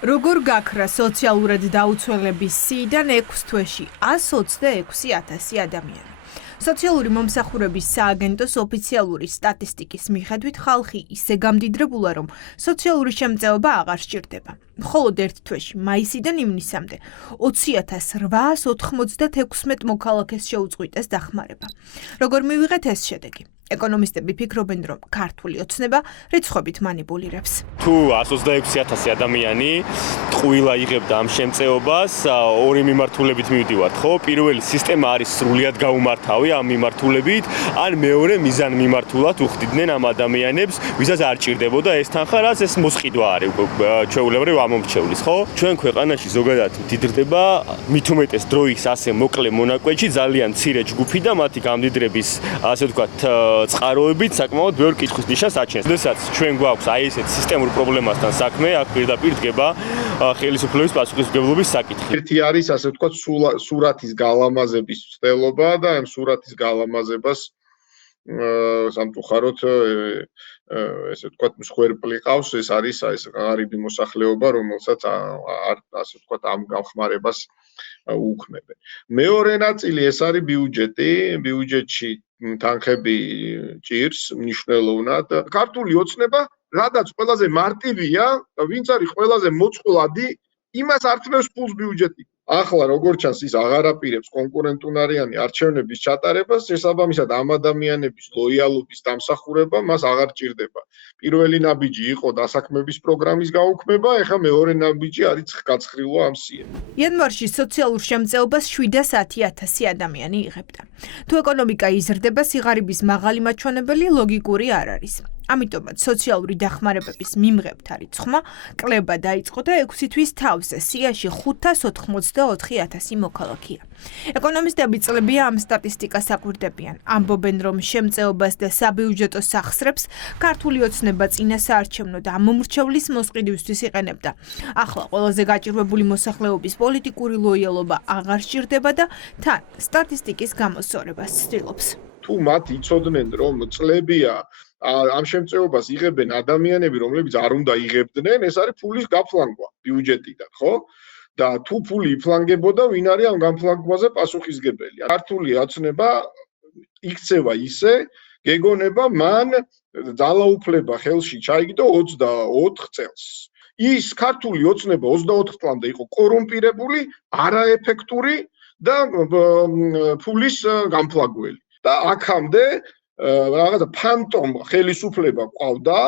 როგორ გაქრა სოციალურად დაუცველების სიიდან 6 თვეში 126,000 ადამიანი. სოციალური მომსახურების სააგენტოს ოფიციალური სტატისტიკის მიხედვით ხალხი ისე გამდიდრებულა, რომ სოციალური შემწეობა აღარ სჭირდება. მხოლოდ ერთ თვეში, მაისიდან ივნისამდე 20,896 მოქალაქეს შეუწყვიტეს დახმარება. როგორ მივიღეთ ეს შედეგი? ეკონომისტები ფიქრობენ, რომ ქართული ოცნება რიცხვებით მანიპულირებს. თუ 126,000 ადამიანი ტყუილა იღებდა ამ შემწეობას, ორი მიმართულებით მივდივართ, ხო? პირველი სისტემა არის სრულიად გაუმართავი ამ მიმართულებით, ან მეორე მიზან მიმართულად უხდიდნენ ამ ადამიანებს, ვისაც არ ჭირდებოდა ეს თანხა, რაც ეს მოსყიდვა არის ჩვეულებრივ ამომრჩევლის, ხო? ჩვენ ქვეყანაში ზოგადად მდიდრდება მით უმეტეს დროის ასე მოკლე მონაკვეთში ძალიან მცირე ჯგუფი და მათი გამდიდრების ასე ვთქვათ წყაროებით საკმაოდ ბევრ კითხვის ნიშანს აჩენს. როდესაც ჩვენ გვაქვს აი ესეთ სისტემურ პრობლემასთან საქმე, აქ პირდაპირ დგება ხელისუფლების პასუხისმგებლობის საკითხი. ერთი არის ასე ვთქვათ სურათის გალამაზების ცდელობა და ამ სურათის გალამაზებას სამწუხაროდ ესე ვთქვათ მსხვერპლი ყავს, ეს არის ეს ღარიბი მოსახლეობა, რომელსაც ასე ვთქვათ ამ გამხმარებას უქმებენ. მეორე ნაწილი ეს არის ბიუჯეტი, ბიუჯეტში თანხები ჭირს მნიშვნელოვნად. ქართული ოცნება, რადგან ყველაზე მარტივია, ვინც არის ყველაზე მოწყვლადი, იმას ართმევს ფულს ბიუჯეტი. ახლა როგორც ჩანს, ის აღარ აპირებს კონკურენტუნარიანი არჩევნების ჩატარებას, შესაბამისად ამ ადამიანების ლოიალობის დამსახურება მას აღარ ჭირდება. პირველი ნაბიჯი იყო დასაქმების პროგრამის გაუქმება, ეხლა მეორე ნაბიჯი არის გაცხრილვა ამ სიენ. იანვარში სოციალურ შემწეობას 710,000 ადამიანი იღებდა. თუ ეკონომიკა იზრდება, სიღარიბის მაღალი მაჩვენებელი ლოგიკური არ არის. ამიტომაც სოციალური დახმარებების მიმღებთა რიცხვმა კლება დაიწყო და 6 თვის თავზე სიაში 584,000 მოქალაქეა. ეკონომისტები წლებია ამ სტატისტიკას აკვირდებიან. ამბობენ, რომ შემწეობას და საბიუჯეტო სახსრებს ქართული ოცნება წინა საარჩევნო და ამომრჩევლის მოსყიდვისთვის იყენებდა. ახლა ყველაზე გაჭირვებული მოსახლეობის პოლიტიკური ლოიალობა აღარ სჭირდება და თან სტატისტიკის გამოსწორებას ცდილობს. თუ მათ იცოდნენ, რომ წლებია ამ შემწეობას იღებენ ადამიანები, რომლებიც არ უნდა იღებდნენ, ეს არის ფულის გაფლანგვა ბიუჯეტიდან, ხო? და თუ ფული იფლანგებოდა, ვინ არის ამ განფლანგვაზე პასუხისმგებელი? ქართული ოცნება იქცევა ისე, გეგონება მან ძალაუფლება ხელში ჩაიგდო 24 წელს. ის ქართული ოცნება 24 წლამდე იყო კორუმპირებული, არაეფექტური და ფულის განფლაგველი. და აქამდე რაღაცა ფანტომ ხელისუფლება ყავდა,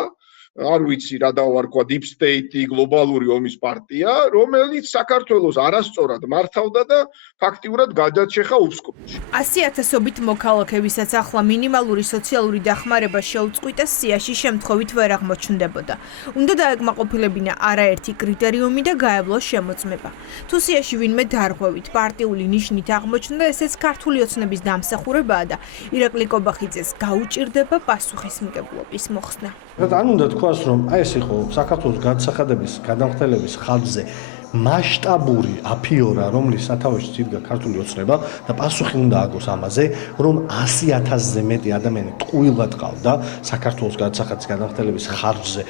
არ ვიცი რა დავარქვა, deep state, გლობალური ომის პარტია, რომელიც საქართველოს არასწორად მართავდა და ფაქტიურად გადაჭეხა უსკოპში. 100,000-ობით მოქალაქე, ვისაც ახლა მინიმალური სოციალური დახმარება შეუწყვიტეს, სიაში შემთხვევით ვერ აღმოჩნდებოდა. უნდა დაეკმაყოფილებინა არაერთი კრიტერიუმი და გაევლოს შემოწმება. თუ სიაში ვინმე დარღვევით პარტიული ნიშნით აღმოჩნდა, ესეც ქართული ოცნების დამსახურებაა და ირაკლი კობახიძეს გაუჭირდება პასუხისმგებლობის მოხსნა. ან უნდა თქვას, რომ აი ეს იყო საქართველოს გადასახადების გადამხდელების ხარჯზე მასშტაბური აფიორა, რომლის სათავეში იდგა ქართული ოცნება და პასუხი უნდა აგოს ამაზე, რომ 100,000-ზე მეტი ადამიანი ტყუილად ყავდა საქართველოს გადასახადის გადამხდელების ხარჯზე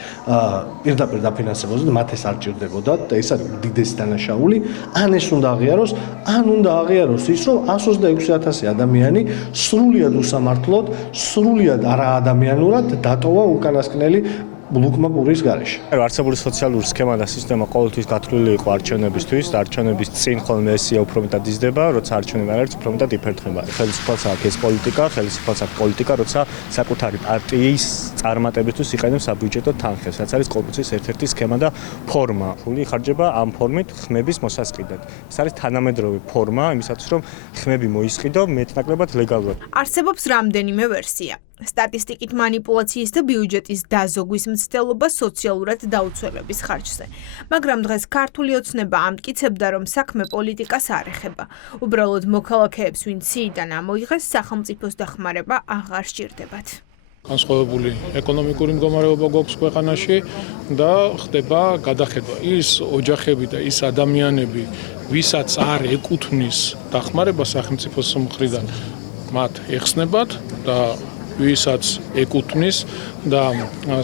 პირდაპირ დაფინანსებაზე და მათ ეს არ ჭირდებოდა და ეს არის უდიდესი დანაშაული. ან ეს უნდა აღიაროს, ან უნდა აღიაროს ის, რომ 126,000 ადამიანი სრულიად უსამართლოდ, სრულიად არაადამიანურად დატოვა უკანასკნელი ბლოკმა პურის გარეშე. არსებული სოციალური სქემა და სისტემა ყოველთვის გათვლილი იყო არჩევნებისთვის, არჩევნების წინ ხოლმე ესია უფრო მეტად იზრდება, როცა არჩევნები არ არის, უფრო მეტად იფერთხება. ხელისუფლებას აქვს ეს პოლიტიკა, ხელისუფლებას აქვს პოლიტიკა, როცა საკუთარი პარტიის წარმატებისთვის იყენებს საბიუჯეტო თანხებს, რაც არის კორუფციის ერთ-ერთი სქემა და ფორმა. ფული იხარჯება ამ ფორმით ხმების მოსასყიდად. ეს არის თანამედროვე ფორმა იმისათვის, რომ ხმები მოისყიდო მეტნაკლებად ლეგალურად. არსებობს რამდენიმე ვერსია. სტატისტიკით მანიპულაციის და ბიუჯეტის დაზოგვის მცდელობა სოციალურად დაუცველების ხარჯზე. მაგრამ დღეს ქართული ოცნება ამტკიცებდა, რომ საქმე პოლიტიკას არ ეხება. უბრალოდ მოქალაქეებს, ვინც სიიდან ამოიღეს, სახელმწიფოს დახმარება აღარ სჭირდებათ. განსხვავებული ეკონომიკური მდგომარეობა გვაქვს ქვეყანაში და ხდება გადახედვა. ის ოჯახები და ის ადამიანები, ვისაც არ ეკუთვნის დახმარება სახელმწიფოს მხრიდან, მათ ეხსნებათ და ვისაც ეკუთვნის და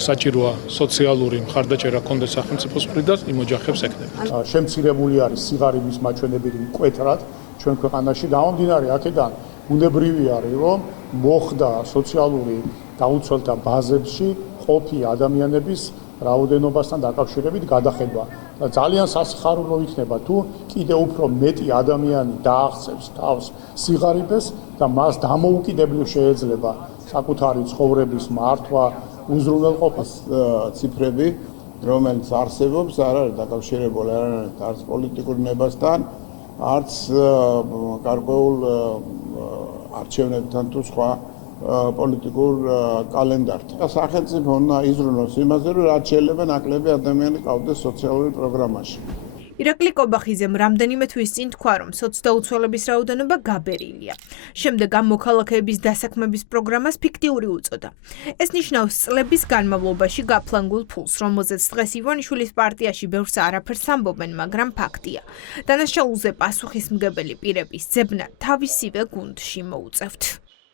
საჭიროა სოციალური მხარდაჭერა კონდეს სახელმწიფოს მხრიდან იმ ოჯახებს ეკნება. შემცირებული არის სიღარიბის მაჩვენებელი მკვეთრად ჩვენ ქვეყანაში და ამომდინარე აქედან უნებრივი არის რომ მოხდა სოციალური დაუცველთა ბაზებში ყოფი ადამიანების რაოდენობასთან დაკავშირებით გადახედვა და ძალიან სასიხარულო იქნება თუ კიდე უფრო მეტი ადამიანი დააღწევს თავს სიღარიბეს და მას დამოუკიდებლად შეიძლება საკუთარი ცხოვრების მართვა უზრუნველყოფის ციფრები რომელიც არსებობს არ არის დაკავშირებული არც პოლიტიკურ ნებასთან არც გარკვეულ არჩევნებთან თუ სხვა პოლიტიკურ კალენდართან. სახელმწიფო უნდა იზრუნოს იმაზე, რომ რაც შეიძლება ნაკლები ადამიანი ყავდეს სოციალური პროგრამაში. ირაკლი კობახიძემ რამდენიმე თვის წინ თქვა, რომ სოცდაუცველების რაოდენობა გაბერილია. შემდეგ ამ მოქალაქეების დასაქმების პროგრამას ფიქტიური უწოდა. ეს ნიშნავს წლების განმავლობაში გაფლანგულ ფულს, რომელზეც დღეს ივანიშვილის პარტიაში ბევრს არაფერს ამბობენ, მაგრამ ფაქტია. დანაშაულზე პასუხისმგებელი პირების ძებნა თავისივე გუნდში მოუწევთ.